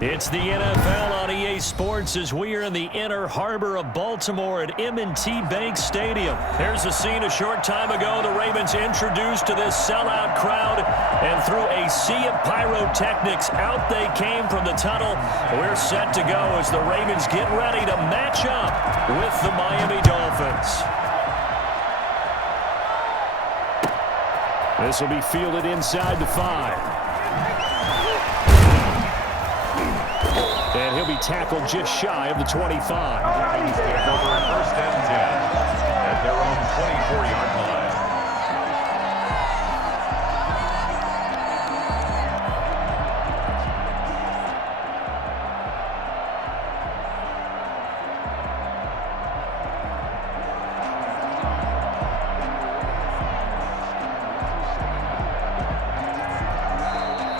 It's the NFL on EA Sports as we are in the inner harbor of Baltimore at M&T Bank Stadium. Here's a scene a short time ago. The Ravens introduced to this sellout crowd, and through a sea of pyrotechnics, out they came from the tunnel. We're set to go as the Ravens get ready to match up with the Miami Dolphins. This will be fielded inside the 5. And he'll be tackled just shy of the 25. He's taken over in 1st and 10 at their own 24-yard line.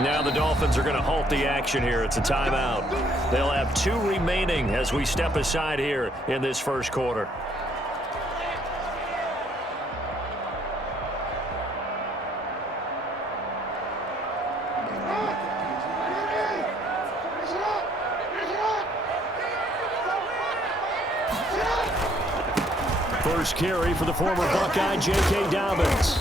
Now the Dolphins are going to halt the action here. It's a timeout. They'll have 2 remaining as we step aside here in this first quarter. First carry for the former Buckeye, J.K. Dobbins.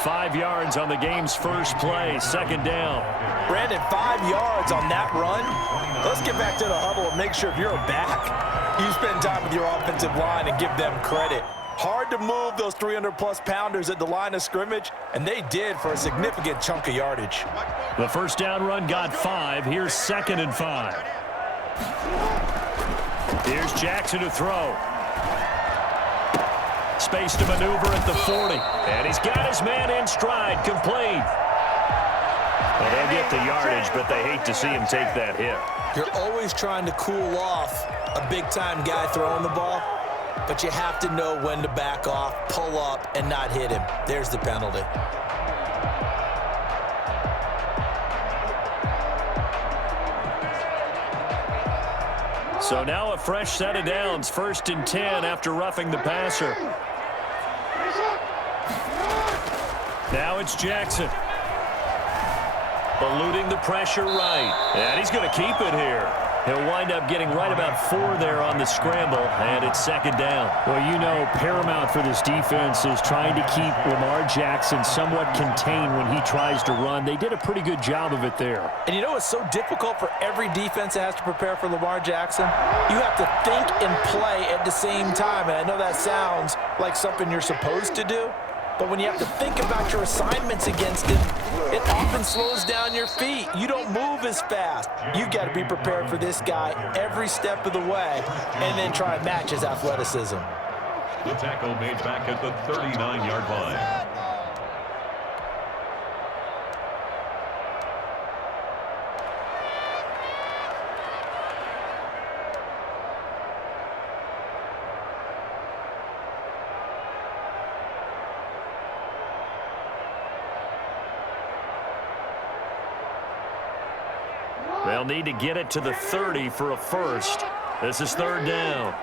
5 yards on the game's first play, 2nd down. Brandon, 5 yards on that run. Let's get back to the huddle and make sure if you're a back, you spend time with your offensive line and give them credit. Hard to move those 300-plus pounders at the line of scrimmage, and they did for a significant chunk of yardage. The first down run got 5. Here's 2nd and 5. Here's Jackson to throw. Space to maneuver at the 40. And he's got his man in stride, complete. Well, they'll get the yardage, but they hate to see him take that hit. You're always trying to cool off a big-time guy throwing the ball, but you have to know when to back off, pull up, and not hit him. There's the penalty. So now a fresh set of downs, 1st and 10 after roughing the passer. Now it's Jackson. Eluding the pressure right. And he's going to keep it here. He'll wind up getting right about 4 there on the scramble, and it's 2nd down. Well, you know, paramount for this defense is trying to keep Lamar Jackson somewhat contained when he tries to run. They did a pretty good job of it there. And you know it's so difficult for every defense that has to prepare for Lamar Jackson? You have to think and play at the same time, and I know that sounds like something you're supposed to do, but when you have to think about your assignments against him, it often slows down your feet. You don't move as fast. You've got to be prepared for this guy every step of the way and then try and match his athleticism. The tackle made back at the 39-yard line. They'll need to get it to the 30 for a first. This is 3rd down.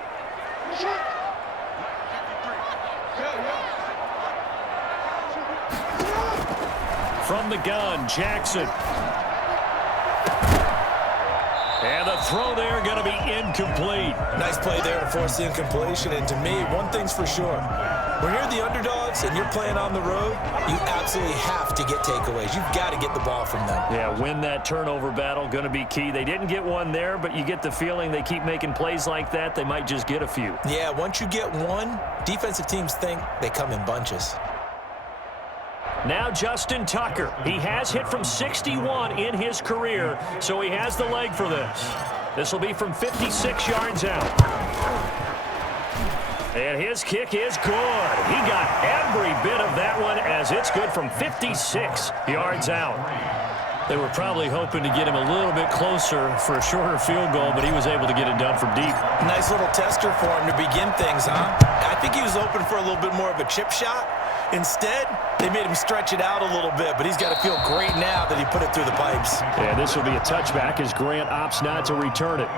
From the gun, Jackson. And the throw there going to be incomplete. Nice play there to force the incompletion. And to me, one thing's for sure. When you're the underdogs and you're playing on the road, you absolutely have to get takeaways. You've got to get the ball from them. Yeah, win that turnover battle, going to be key. They didn't get one there, but you get the feeling they keep making plays like that, they might just get a few. Yeah, once you get one, defensive teams think they come in bunches. Now Justin Tucker. He has hit from 61 in his career, so he has the leg for this. This will be from 56 yards out. And his kick is good. He got every bit of that one as it's good from 56 yards out. They were probably hoping to get him a little bit closer for a shorter field goal, but he was able to get it done from deep. Nice little tester for him to begin things, huh? I think he was open for a little bit more of a chip shot. Instead, they made him stretch it out a little bit, but he's got to feel great now that he put it through the pipes. Yeah, this will be a touchback as Grant opts not to return it.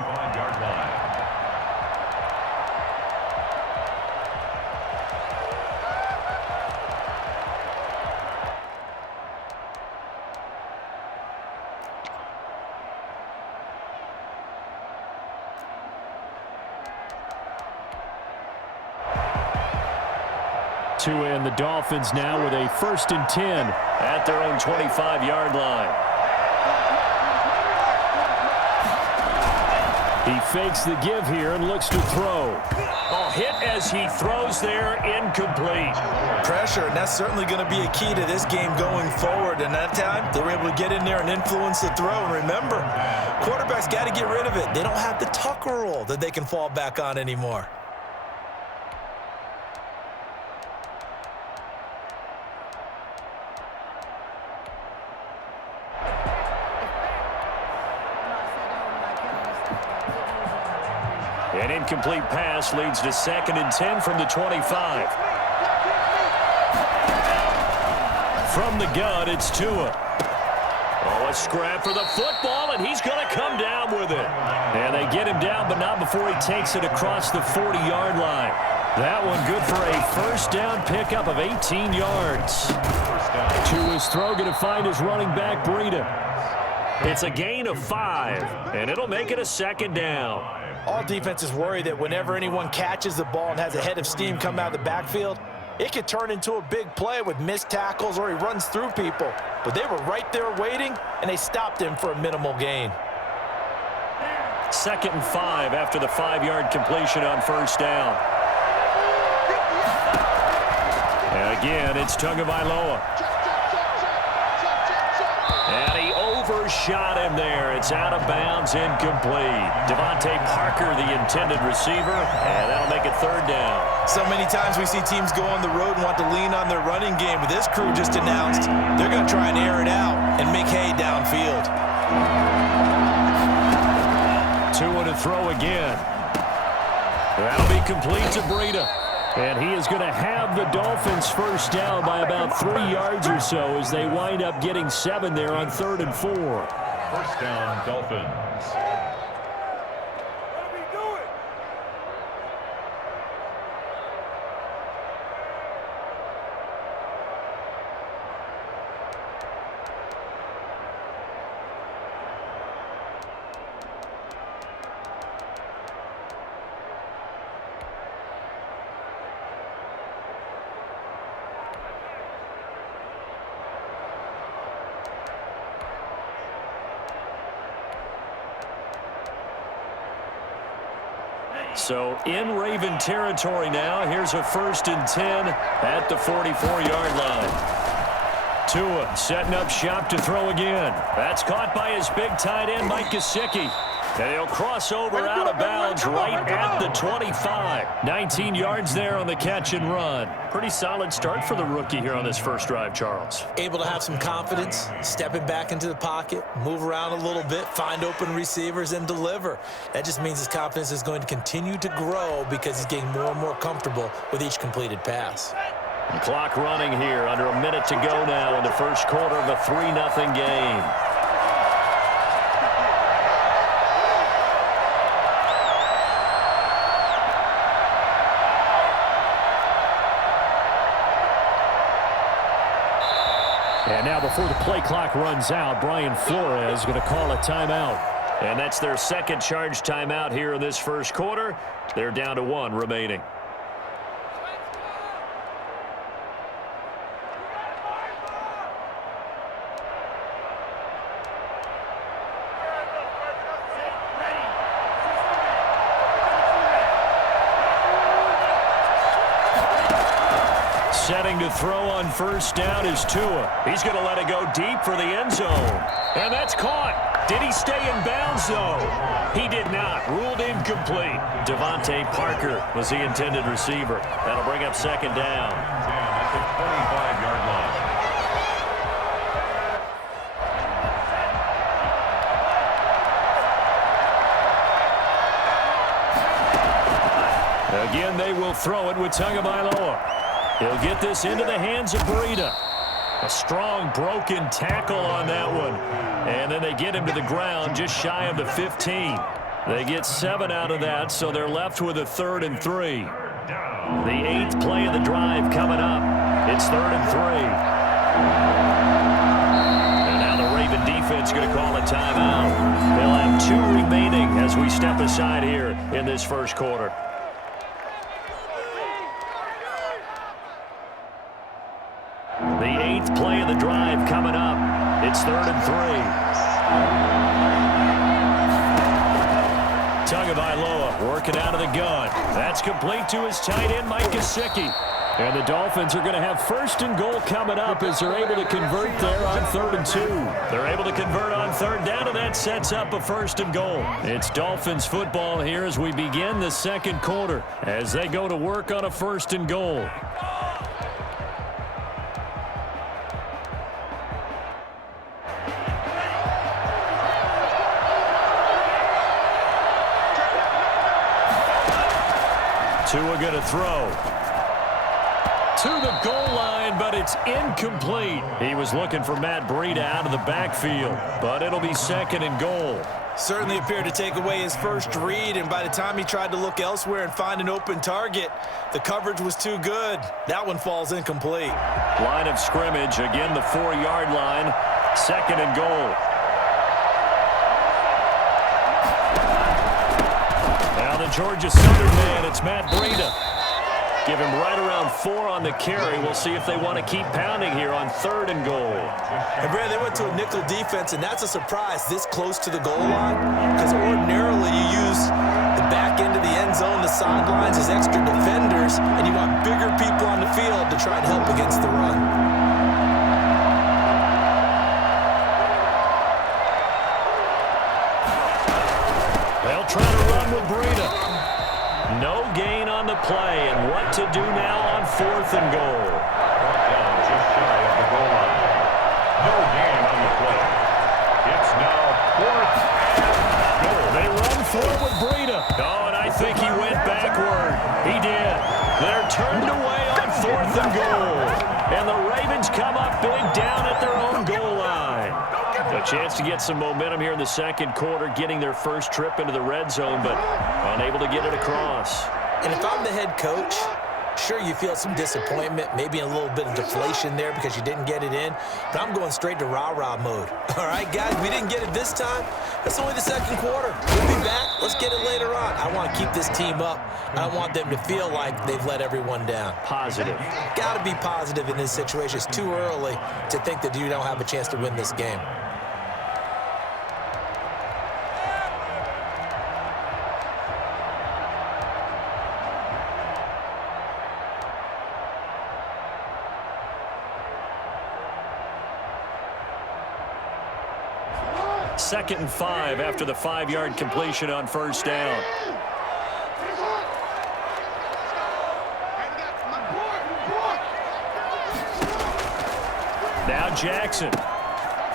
Tua and the Dolphins now with a 1st and 10 at their own 25-yard line. He fakes the give here and looks to throw. Oh, hit as he throws there, incomplete. Pressure, and that's certainly going to be a key to this game going forward. And that time, they were able to get in there and influence the throw. And remember, quarterbacks got to get rid of it. They don't have the Tucker rule that they can fall back on anymore. An incomplete pass leads to 2nd and 10 from the 25. From the gun, it's Tua. Oh, a scrap for the football, and he's going to come down with it. And they get him down, but not before he takes it across the 40-yard line. That one good for a 1st down pickup of 18 yards. Tua's throw going to find his running back, Breida. It's a gain of 5, and it'll make it a 2nd down. All defenses worry that whenever anyone catches the ball and has a head of steam come out of the backfield, it could turn into a big play with missed tackles or he runs through people. But they were right there waiting, and they stopped him for a minimal gain. 2nd and 5 after the 5-yard completion on 1st down. And again, it's Tagovailoa. And he overshot him there. It's out of bounds, incomplete. Devontae Parker, the intended receiver, and that'll make it 3rd down. So many times we see teams go on the road and want to lean on their running game, but this crew just announced they're going to try and air it out and make hay downfield. Tua to throw again. That'll be complete to Breida. And he is going to have the Dolphins 1st down by about 3 yards or so as they wind up getting 7 there on 3rd and 4. 1st down, Dolphins. So in Raven territory now. Here's a 1st and 10 at the 44-yard line. Tua setting up shop to throw again. That's caught by his big tight end, Mike Gesicki. And he'll cross over out of bounds right at the 25. 19 yards there on the catch and run. Pretty solid start for the rookie here on this 1st drive, Charles. Able to have some confidence, stepping back into the pocket, move around a little bit, find open receivers, and deliver. That just means his confidence is going to continue to grow because he's getting more and more comfortable with each completed pass. The clock running here. Under a minute to go now in the 1st quarter of a 3-0 game. And now before the play clock runs out, Brian Flores is going to call a timeout. And that's their 2nd charge timeout here in this 1st quarter. They're down to 1 remaining. Setting to throw on 1st down is Tua. He's going to let it go deep for the end zone. And that's caught. Did he stay in bounds, though? He did not. Ruled incomplete. Devontae Parker was the intended receiver. That'll bring up 2nd down. At the 25-yard line. Again, they will throw it with Tagovailoa. He'll get this into the hands of Breida. A strong broken tackle on that one. And then they get him to the ground just shy of the 15. They get 7 out of that, so they're left with a 3rd and 3. The 8th play of the drive coming up. It's 3rd and 3. And now the Raven defense going to call a timeout. They'll have 2 remaining as we step aside here in this 1st quarter. The 8th play of the drive coming up. It's 3rd and 3. Tagovailoa working out of the gun. That's complete to his tight end, Mike Gesicki. And the Dolphins are going to have 1st and goal coming up as they're able to convert there on 3rd and 2. They're able to convert on 3rd down, and that sets up a 1st and goal. It's Dolphins football here as we begin the 2nd quarter as they go to work on a 1st and goal. Tua going to throw. To the goal line, but it's incomplete. He was looking for Matt Breida out of the backfield, but it'll be 2nd and goal. Certainly appeared to take away his first read, and by the time he tried to look elsewhere and find an open target, the coverage was too good. That one falls incomplete. Line of scrimmage, again the 4-yard line, 2nd and goal. Now the Georgia Southern man, it's Matt Breida. Give him right around 4 on the carry. We'll see if they want to keep pounding here on 3rd and goal. And Brad, they went to a nickel defense, and that's a surprise this close to the goal line, because ordinarily you use the back end of the end zone, the sidelines as extra defenders, and you want bigger people on the field to try and help against the run. They'll try to run with Breida. No gain on the play, and what to do now on 4th and goal. Down just shy of the goal line. No gain on the play. It's now 4th goal. They run forward with Breida. Oh, and I think he went backward. He did. They're turned away on 4th and goal. And the Ravens come up big down at their own goal line. A chance to get some momentum here in the 2nd quarter, getting their first trip into the red zone, but unable to get it across. And if I'm the head coach, sure, you feel some disappointment, maybe a little bit of deflation there because you didn't get it in, but I'm going straight to rah-rah mode. All right, guys, we didn't get it this time. That's only the 2nd quarter. We'll be back. Let's get it later on. I want to keep this team up. I don't want them to feel like they've let everyone down. Positive. Got to be positive in this situation. It's too early to think that you don't have a chance to win this game. Second and 5 after the 5-yard completion on 1st down. Now Jackson.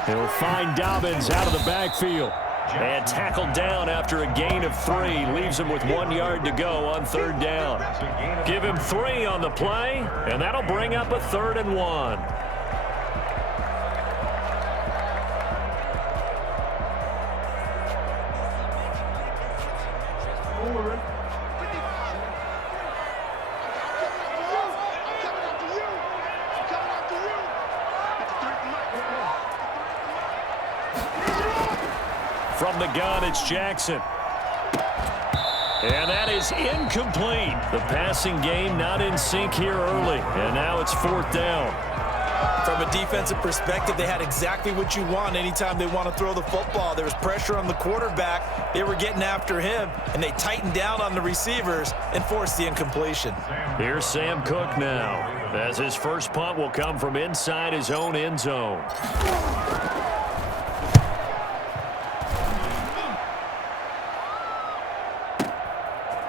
He'll find Dobbins out of the backfield. And tackled down after a gain of 3. Leaves him with 1 yard to go on 3rd down. Give him 3 on the play, and that'll bring up a 3rd and 1. From the gun, it's Jackson. And that is incomplete. The passing game not in sync here early. And now it's 4th down. From a defensive perspective, they had exactly what you want anytime they want to throw the football. There was pressure on the quarterback. They were getting after him, and they tightened down on the receivers and forced the incompletion. Here's Sam Cook now, as his first punt will come from inside his own end zone.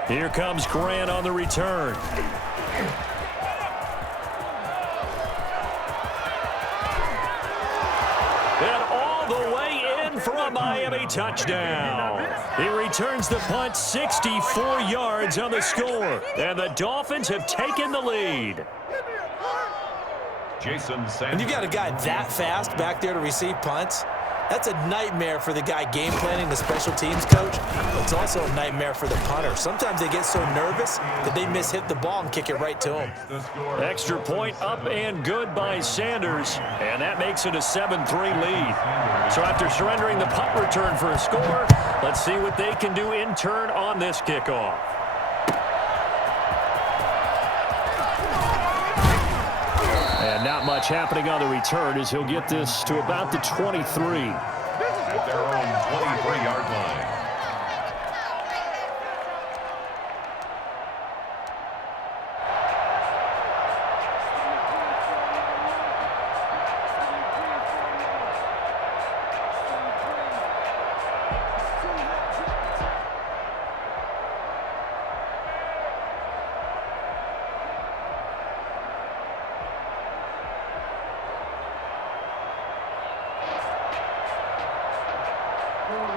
Here comes Grant on the return. And all the way in for a Miami touchdown. He returns the punt 64 yards on the score. And the Dolphins have taken the lead. And you got a guy that fast back there to receive punts. That's a nightmare for the guy game planning, the special teams coach. It's also a nightmare for the punter. Sometimes they get so nervous that they mishit the ball and kick it right to him. Extra point up and good by Sanders, and that makes it a 7-3 lead. So after surrendering the punt return for a score, let's see what they can do in turn on this kickoff. And not much happening on the return as he'll get this to about the 23. At their own 23-yard line.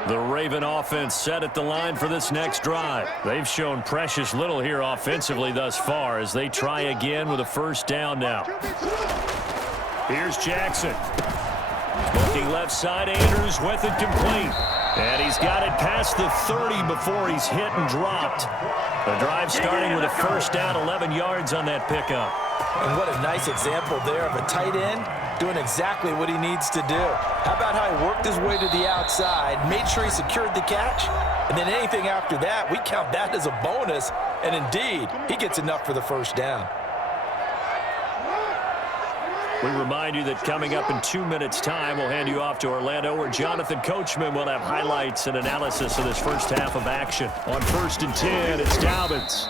The Raven offense set at the line for this next drive. They've shown precious little here offensively thus far as they try again with a first down now. Here's Jackson. Looking left side, Andrews with it complete. And he's got it past the 30 before he's hit and dropped. The drive starting with a first down, 11 yards on that pickup. And what a nice example there of a tight end doing exactly what he needs to do. How about how he worked his way to the outside, made sure he secured the catch, and then anything after that, we count that as a bonus, and indeed, he gets enough for the first down. We remind you that coming up in 2 minutes' time, we'll hand you off to Orlando, where Jonathan Coachman will have highlights and analysis of this first half of action. On 1st and 10, it's Dolphins.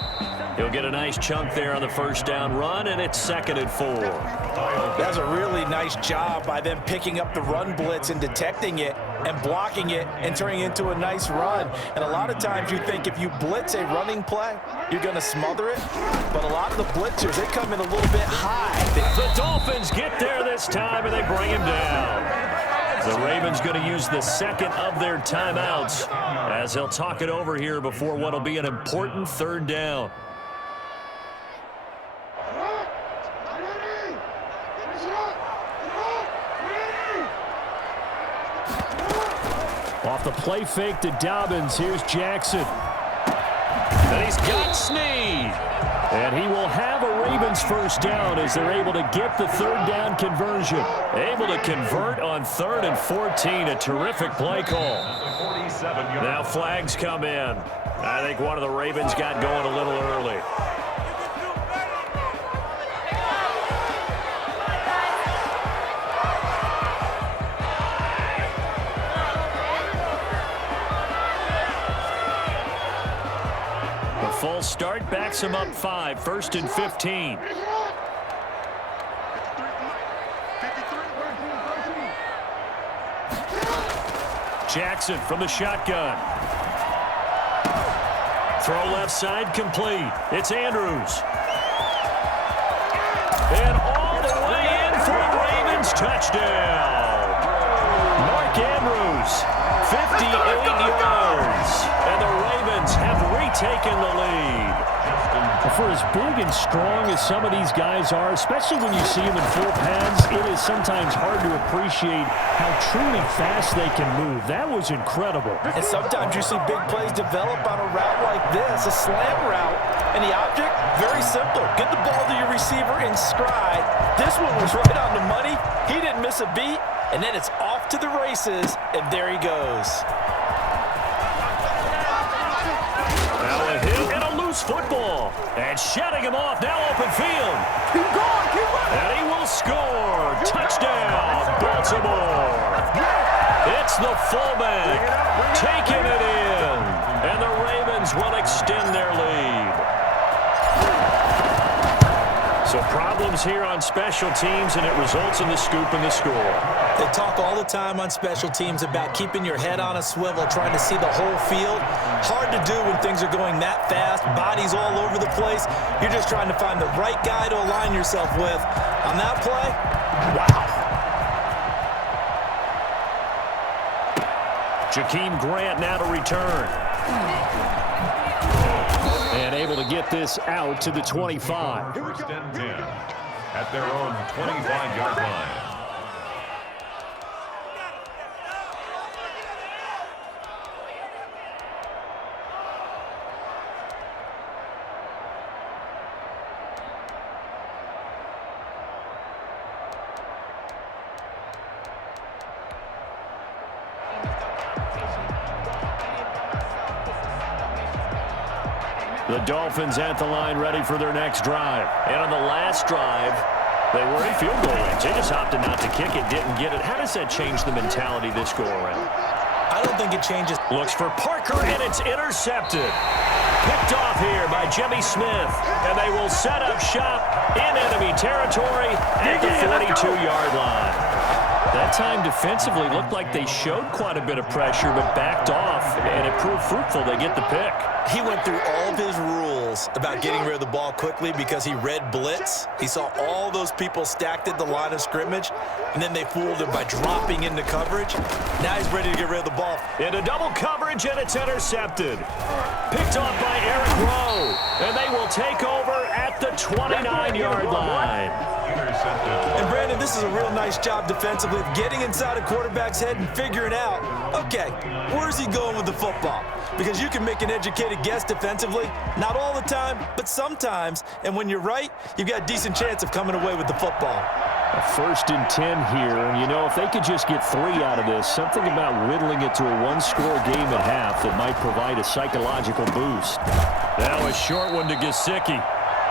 He'll get a nice chunk there on the first down run, and it's 2nd and 4. That's a really nice job by them picking up the run blitz and detecting it and blocking it and turning it into a nice run. And a lot of times you think if you blitz a running play, you're going to smother it. But a lot of the blitzers, they come in a little bit high. The Dolphins get there this time, and they bring him down. The Ravens going to use the second of their timeouts as they'll talk it over here before what will be an important 3rd down. Off the play fake to Dobbins, here's Jackson. And he's got Snead. And he will have a Ravens first down as they're able to get the 3rd down conversion. Able to convert on 3rd and 14. A terrific play call. Now flags come in. I think one of the Ravens got going a little early. Full start backs him up 5, 1st and 15. Jackson from the shotgun. Throw left side complete. It's Andrews. And all the way in for a Ravens touchdown. Mark Andrews, 58 yards. And the Ravens have retaken the lead. For as big and strong as some of these guys are, especially when you see them in full pads, it is sometimes hard to appreciate how truly fast they can move. That was incredible. And sometimes you see big plays develop on a route like this, a slam route. And the object, very simple. Get the ball to your receiver in stride. This one was right on the money. He didn't miss a beat. And then it's off to the races, and there he goes. Now a hit and a loose football. And shutting him off, now open field. Keep going, keep running. And he will score. Touchdown, Baltimore. It's the fullback taking it in. And the Ravens will extend their lead. So problems here on special teams, and it results in the scoop and the score. They talk all the time on special teams about keeping your head on a swivel, trying to see the whole field. Hard to do when things are going that fast, bodies all over the place. You're just trying to find the right guy to align yourself with. On that play, wow. Jakeem Grant now to return. And able to get this out to the 25. 1st and 10 at their own 25-yard line. The Dolphins at the line ready for their next drive. And on the last drive, They were in field goal range. They just opted not to kick it, didn't get it. How does that change the mentality this go-around? I don't think it changes. Looks for Parker, and it's intercepted. Picked off here by Jimmy Smith, and they will set up shop in enemy territory at the 42-yard line. That time defensively looked like they showed quite a bit of pressure, but backed off, and it proved fruitful. They get the pick. He went through all of his rules about getting rid of the ball quickly because he read blitz. He saw all those people stacked at the line of scrimmage, and then they fooled him by dropping into coverage. Now he's ready to get rid of the ball. Into double coverage, and it's intercepted. Picked off by Eric Rowe, and they will take over at the 29-yard line. And, Brandon, this is a real nice job defensively of getting inside a quarterback's head and figuring out, okay, where's he going with the football? Because you can make an educated guess defensively, not all the time, but sometimes. And when you're right, you've got a decent chance of coming away with the football. A 1st and 10 here, and you know, if they could just get 3 out of this, something about whittling it to a one-score game at half that might provide a psychological boost. Now a short one to Gesicki.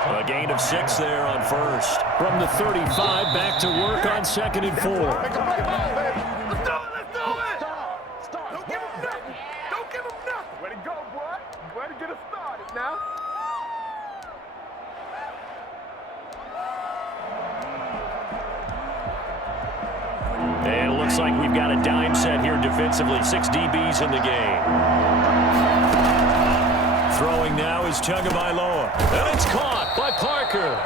A gain of 6 there on 1st. From the 35, back to work on 2nd and 4. Let's do it! Don't give him nothing! Don't give him nothing! Way to go, boy! Way to get us started now. And it looks like we've got a dime set here defensively. 6 DBs in the game. Throwing now is Tagovailoa. And it's caught by Parker.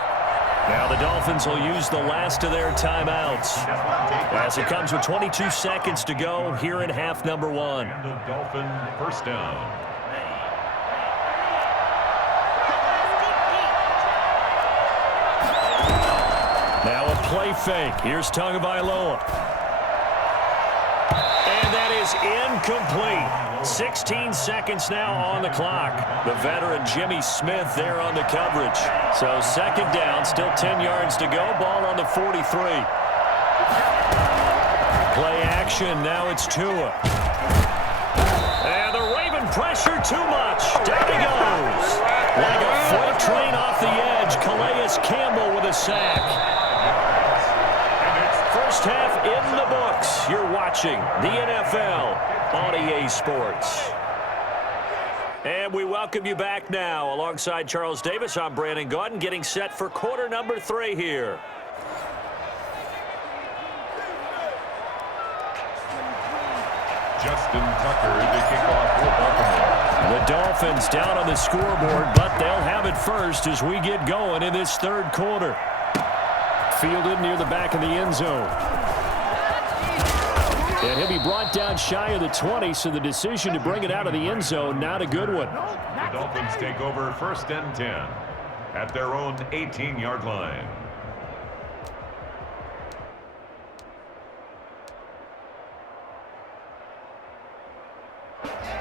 Now the Dolphins will use the last of their timeouts as it comes with 22 seconds to go here in half number 1. And the Dolphin first down. Now a play fake. Here's Tagovailoa. And that is incomplete. 16 seconds now on the clock. The veteran Jimmy Smith there on the coverage. So 2nd down, still 10 yards to go. Ball on the 43. Play action, now it's Tua. And the Raven pressure too much. Down he goes. Like a freight train off the edge, Calais Campbell with a sack. First half in the books. You're watching the NFL on EA Sports. And we welcome you back now. Alongside Charles Davis, I'm Brandon Gaudin, getting set for quarter number 3 here. Justin Tucker to kick off for Baltimore. The Dolphins down on the scoreboard, but they'll have it first as we get going in this 3rd quarter. Fielded near the back of the end zone. And he'll be brought down shy of the 20, so the decision to bring it out of the end zone, not a good one. The Dolphins take over 1st and 10 at their own 18-yard line.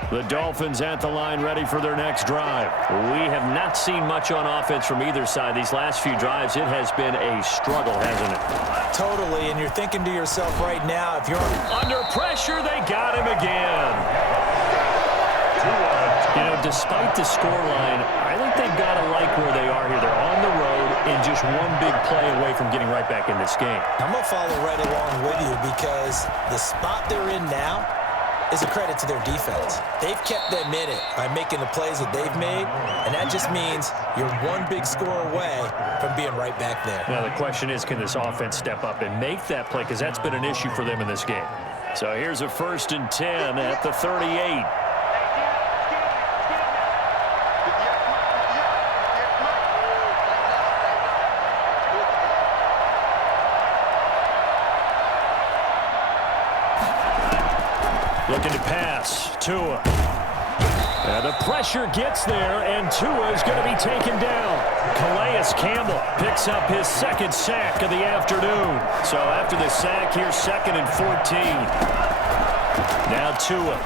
The Dolphins at the line ready for their next drive. We have not seen much on offense from either side. These last few drives, it has been a struggle, hasn't it? Totally, and you're thinking to yourself right now, if you're under pressure, they got him again. You know, despite the scoreline, I think they've got to like where they are here. They're on the road and just one big play away from getting right back in this game. I'm going to follow right along with you because the spot they're in now is a credit to their defense. They've kept them in it by making the plays that they've made, and that just means you're one big score away from being right back there. Now the question is, can this offense step up and make that play? Because that's been an issue for them in this game. So here's a 1st and 10 at the 38. Looking to pass, Tua. The pressure gets there, and Tua is going to be taken down. Calais Campbell picks up his 2nd sack of the afternoon. So after the sack, here's 2nd and 14. Now Tua.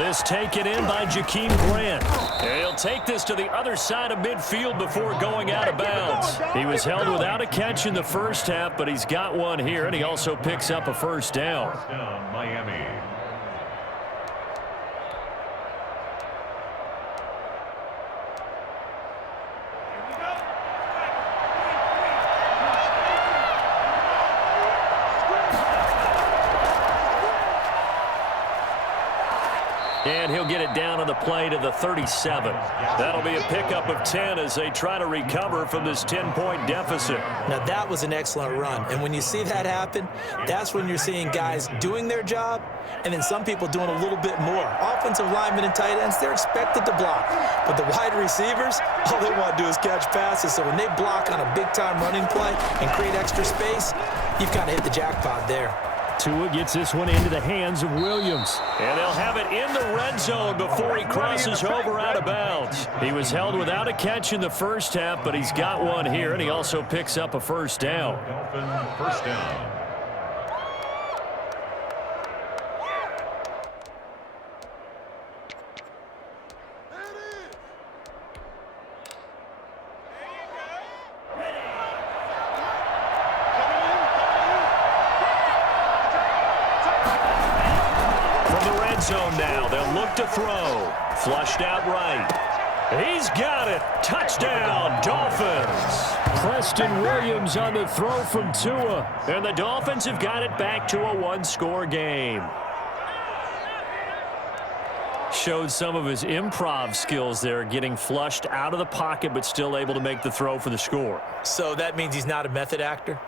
This taken in by Jakeem Grant. And he'll take this to the other side of midfield before going out of bounds. He was held without a catch in the first half, but he's got one here, and he also picks up a 1st down. First down, Miami. And he'll get it down on the play to the 37. That'll be a pickup of 10 as they try to recover from this 10-point deficit. Now, that was an excellent run. And when you see that happen, that's when you're seeing guys doing their job and then some people doing a little bit more. Offensive linemen and tight ends, they're expected to block. But the wide receivers, all they want to do is catch passes. So when they block on a big-time running play and create extra space, you've kind of hit the jackpot there. Tua gets this one into the hands of Williams. And they'll have it in the red zone before he crosses over out of bounds. He was held without a catch in the first half, but he's got one here, and he also picks up a first down. Dolphins first down. Zone now. They'll look to throw. Flushed out right. He's got it. Touchdown, Dolphins. Preston Williams on the throw from Tua. And the Dolphins have got it back to a one-score game. Showed some of his improv skills there, getting flushed out of the pocket but still able to make the throw for the score. So that means he's not a method actor?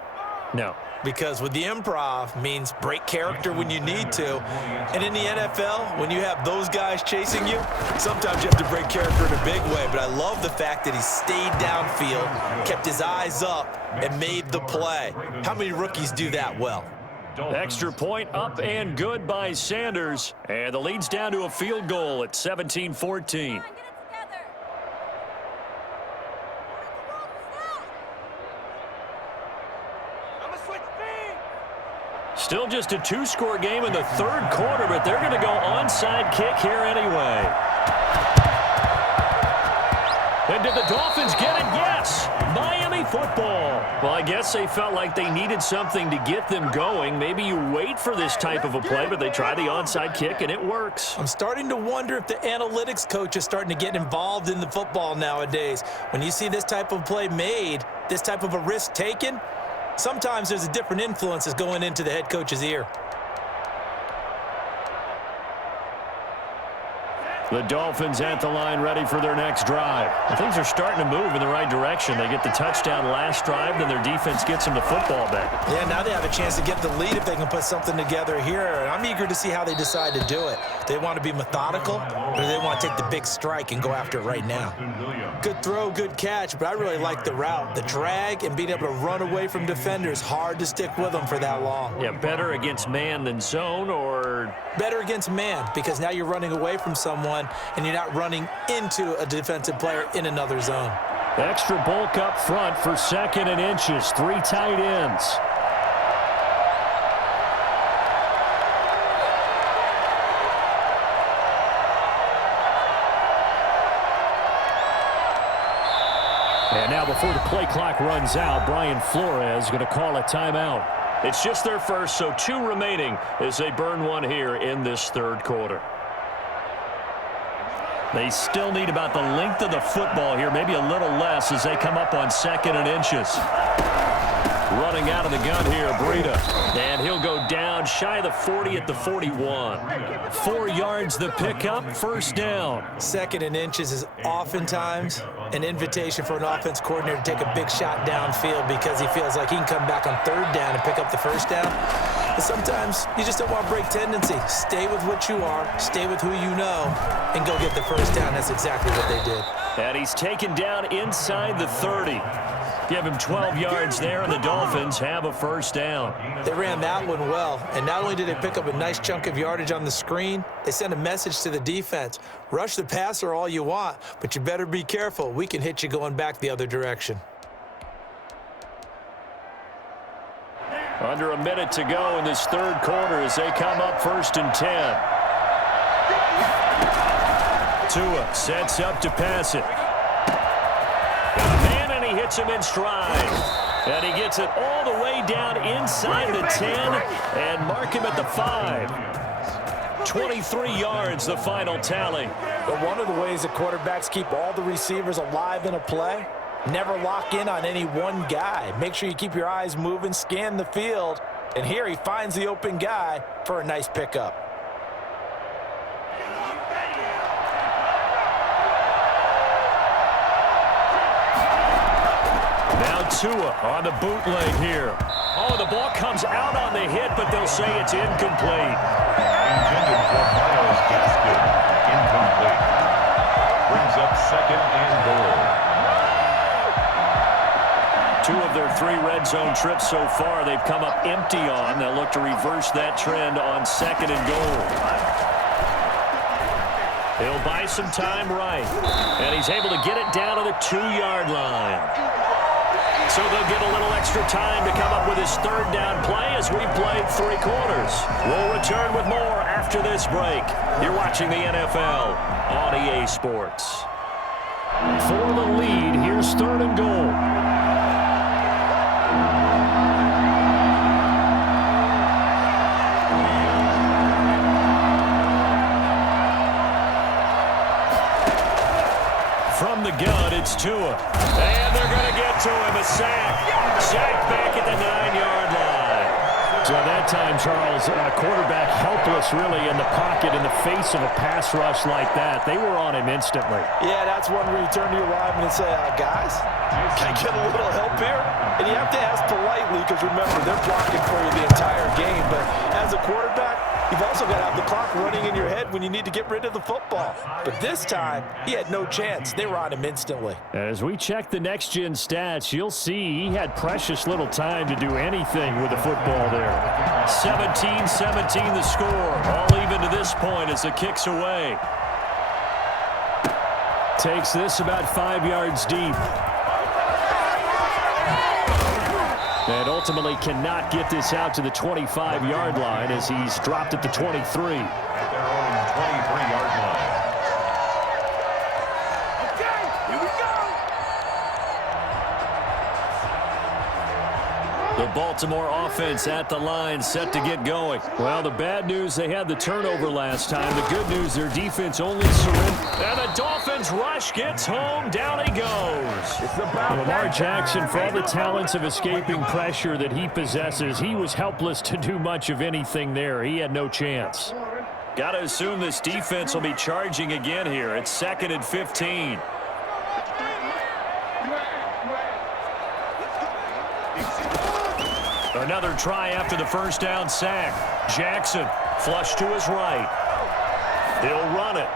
No. Because with the improv means break character when you need to. And in the NFL, when you have those guys chasing you, sometimes you have to break character in a big way. But I love the fact that he stayed downfield, kept his eyes up, and made the play. How many rookies do that well? Extra point up and good by Sanders. And the lead's down to a field goal at 17-14. Still just a two-score game in the third quarter, but they're going to go onside kick here anyway. And did the Dolphins get it? Yes! Miami football. Well, I guess they felt like they needed something to get them going. Maybe you wait for this type of a play, but they try the onside kick, and it works. I'm starting to wonder if the analytics coach is starting to get involved in the football nowadays. When you see this type of play made, this type of a risk taken, sometimes there's a different influences going into the head coach's ear. The Dolphins at the line ready for their next drive. Things are starting to move in the right direction. They get the touchdown last drive, then their defense gets them the football back. Yeah, now they have a chance to get the lead if they can put something together here. And I'm eager to see how they decide to do it. Do they want to be methodical, or do they want to take the big strike and go after it right now? Good throw, good catch, but I really like the route. The drag and being able to run away from defenders, hard to stick with them for that long. Yeah, better against man than zone, or better against man, because now you're running away from someone and you're not running into a defensive player in another zone. Extra bulk up front for 2nd and inches. 3 tight ends. And now before the play clock runs out, Brian Flores is going to call a timeout. It's just their first, so 2 remaining as they burn one here in this third quarter. They still need about the length of the football here, maybe a little less as they come up on 2nd and inches. Running out of the gun here, Breida. And he'll go down shy of the 40 at the 41. 4 yards the pickup, first down. 2nd and inches is oftentimes an invitation for an offense coordinator to take a big shot downfield because he feels like he can come back on 3rd down and pick up the first down. But sometimes you just don't want to break tendency. Stay with what you are, stay with who you know, and go get the first down. That's exactly what they did. And he's taken down inside the 30. Give him 12 yards there, and the Dolphins have a first down. They ran that one well, and not only did they pick up a nice chunk of yardage on the screen, they sent a message to the defense. Rush the passer all you want, but you better be careful. We can hit you going back the other direction. Under a minute to go in this third quarter as they come up 1st and 10. Tua sets up to pass it. Man, and he hits him in stride. And he gets it all the way down inside the 10 and mark him at the 5. 23 yards, the final tally. But one of the ways that quarterbacks keep all the receivers alive in a play, never lock in on any one guy. Make sure you keep your eyes moving, scan the field, and here he finds the open guy for a nice pickup. Tua on the bootleg here. Oh, the ball comes out on the hit, but they'll say it's incomplete. Intended for Miles Gaskin. Incomplete. Brings up 2nd and goal. 2 of their 3 red zone trips so far they've come up empty on. They'll look to reverse that trend on 2nd and goal. He'll buy some time right. And he's able to get it down to the 2-yard line. So they'll get a little extra time to come up with his 3rd down play as we played 3 quarters. We'll return with more after this break. You're watching the NFL on EA Sports. For the lead, here's 3rd and goal. From the gun, it's Tua. And they're going to get to him. A sack. Sack back at the 9-yard line. So that time, Charles, quarterback helpless really in the pocket in the face of a pass rush like that. They were on him instantly. Yeah, that's one where you turn to your lineman and say, guys, can I get a little help here? And you have to ask politely because, remember, they're blocking for you the entire game. But as a quarterback, you've also got to have the clock running in your head when you need to get rid of the football. But this time, he had no chance. They were on him instantly. As we check the next-gen stats, you'll see he had precious little time to do anything with the football there. 17-17 the score. All even to this point as the kick's away. Takes this about 5 yards deep. And ultimately cannot get this out to the 25-yard line as he's dropped at the 23. At their own 23-yard line. Okay, here we go. The Baltimore offense at the line set to get going. Well, the bad news, they had the turnover last time. The good news, their defense only surrendered. And the Dolphins rush gets home. Down he goes. Lamar Jackson, for all the talents of escaping pressure that he possesses, he was helpless to do much of anything there. He had no chance. Got to assume this defense will be charging again here. It's 2nd and 15. Another try after the 1st down sack. Jackson flush to his right. He'll run it.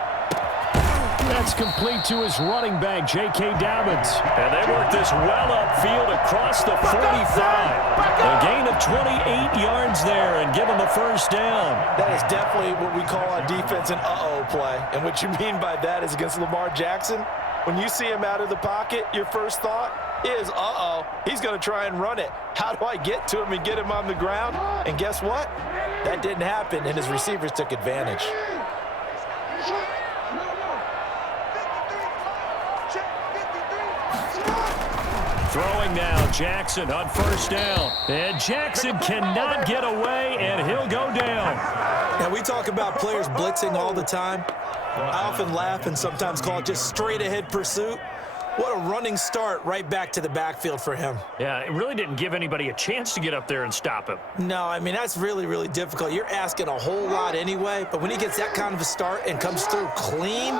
That's complete to his running back, J.K. Dobbins. And they work this well upfield across the 45. A gain of 28 yards there and give him a 1st down. That is definitely what we call on defense an uh-oh play. And what you mean by that is against Lamar Jackson, when you see him out of the pocket, your first thought is, uh-oh, he's going to try and run it. How do I get to him and get him on the ground? And guess what? That didn't happen, and his receivers took advantage. Throwing now, Jackson on 1st down. And Jackson cannot get away, and he'll go down. Now, we talk about players blitzing all the time. I often laugh and sometimes call it just straight-ahead pursuit. What a running start right back to the backfield for him. Yeah, it really didn't give anybody a chance to get up there and stop him. No, I mean, that's really, really difficult. You're asking a whole lot anyway, but when he gets that kind of a start and comes through clean,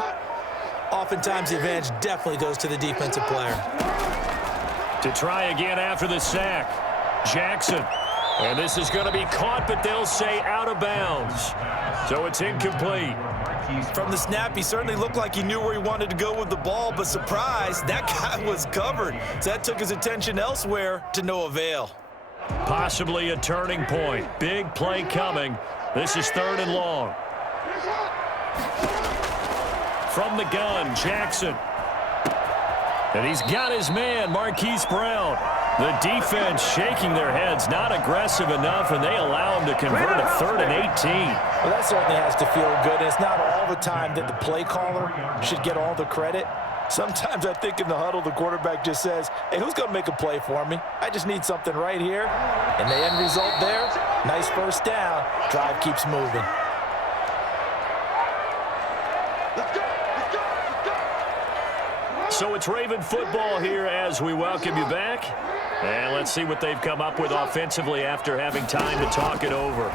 oftentimes the advantage definitely goes to the defensive player. To try again after the sack, Jackson. And this is going to be caught, but they'll say out of bounds. So it's incomplete. From the snap, he certainly looked like he knew where he wanted to go with the ball, but surprise, that guy was covered. So that took his attention elsewhere to no avail. Possibly a turning point. Big play coming. This is 3rd and long. From the gun, Jackson. And he's got his man, Marquise Brown. The defense shaking their heads, not aggressive enough, and they allow him to convert a 3rd and 18. Well, that certainly has to feel good. It's not all the time that the play caller should get all the credit. Sometimes I think in the huddle, the quarterback just says, hey, who's going to make a play for me? I just need something right here. And the end result there, nice 1st down. Drive keeps moving. So it's Raven football here as we welcome you back. And let's see what they've come up with offensively after having time to talk it over.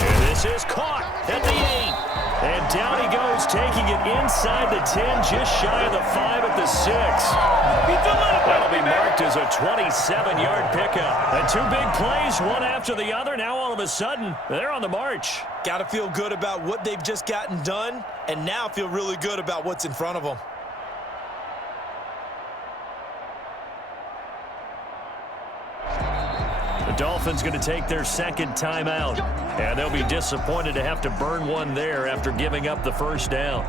And this is caught at the 8. And down he goes, taking it inside the 10, just shy of the 5 at the 6. That'll be marked as a 27-yard pickup. And two big plays, one after the other. Now all of a sudden, they're on the march. Got to feel good about what they've just gotten done, and now feel really good about what's in front of them. The Dolphins going to take their second timeout, and they'll be disappointed to have to burn one there after giving up the first down.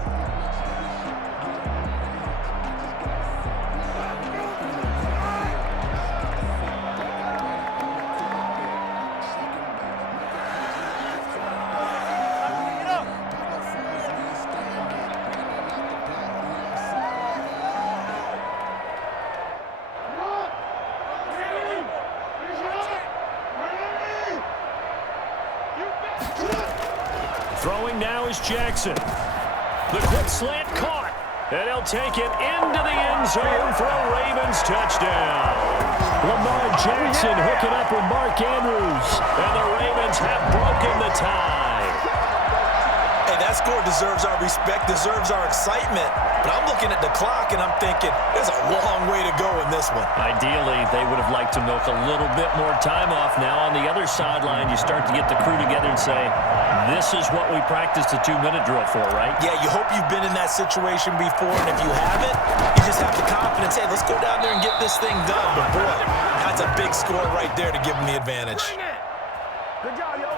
Throwing now is Jackson. The quick slant caught, and he'll take it into the end zone for a Ravens touchdown. Lamar Jackson hooking up with Mark Andrews, and the Ravens have broken the tie. Hey, that score deserves our respect, deserves our excitement. But I'm looking at the clock, and I'm thinking, there's a long way to go in this one. Ideally, they would have liked to milk a little bit more time off. Now on the other sideline, you start to get the crew together and say, this is what we practiced a 2-minute drill for, right? Yeah, you hope you've been in that situation before, and if you haven't, you just have the confidence, hey, let's go down there and get this thing done. But boy, that's a big score right there to give them the advantage. Good job, yo.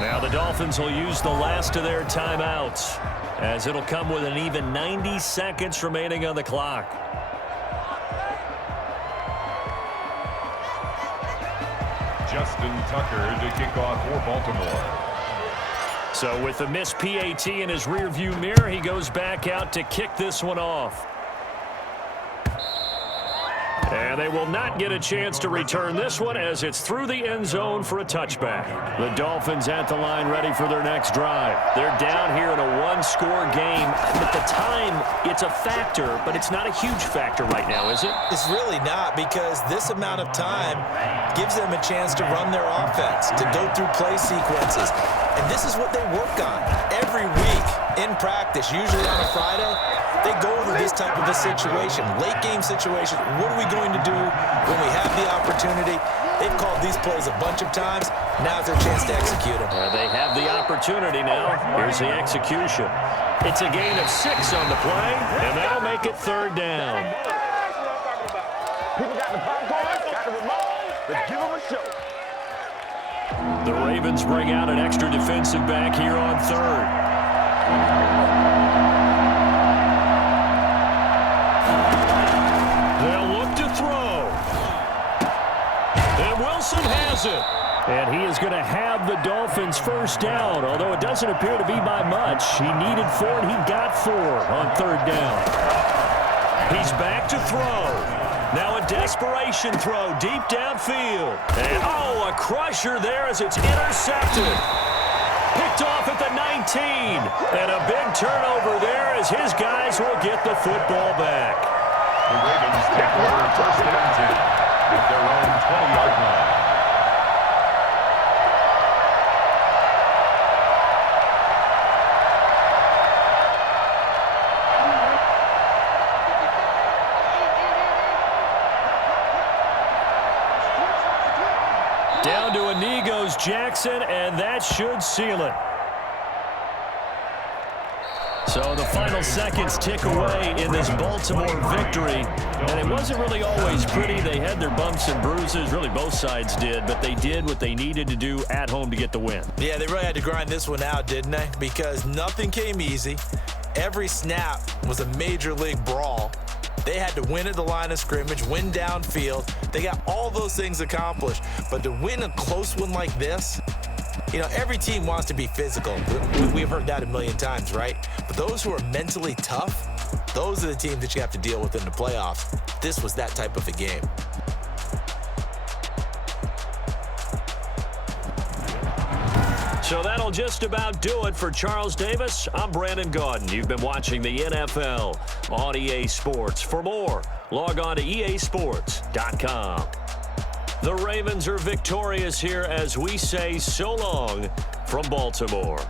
Now the Dolphins will use the last of their timeouts, as it'll come with an even 90 seconds remaining on the clock. Justin Tucker to kick off for Baltimore. So with the missed PAT in his rearview mirror, he goes back out to kick this one off. And they will not get a chance to return this one as it's through the end zone for a touchback. The Dolphins at the line ready for their next drive. They're down here in a one-score game. At the time, it's a factor, but it's not a huge factor right now, is it? It's really not, because this amount of time gives them a chance to run their offense, to go through play sequences. And this is what they work on every week in practice, usually on a Friday. They go over this type of a situation, late game situation. What are we going to do when we have the opportunity? They've called these plays a bunch of times. Now's their chance to execute them. They have the opportunity now. Here's the execution. It's a gain of 6 on the play, and that'll make it third down. People got the popcorn, got the remote. Let's give them a show. The Ravens bring out an extra defensive back here on third. Wilson has it. And he is going to have the Dolphins first down, although it doesn't appear to be by much. He needed 4, and he got 4 on third down. He's back to throw. Now a desperation throw deep downfield. And, a crusher there as it's intercepted. Picked off at the 19. And a big turnover there as his guys will get the football back. The Ravens take over first and 10 at their own 20-yard line. Down to a knee goes Jackson, and that should seal it. So the final seconds tick away in this Baltimore victory. And it wasn't really always pretty. They had their bumps and bruises. Really, both sides did. But they did what they needed to do at home to get the win. Yeah, they really had to grind this one out, didn't they? Because nothing came easy. Every snap was a major league brawl. They had to win at the line of scrimmage, win downfield. They got all those things accomplished. But to win a close one like this, you know, every team wants to be physical. We've heard that a million times, right? But those who are mentally tough, those are the teams that you have to deal with in the playoffs. This was that type of a game. So that'll just about do it for Charles Davis. I'm Brandon Gaudin. You've been watching the NFL on EA Sports. For more, log on to easports.com. The Ravens are victorious here as we say so long from Baltimore.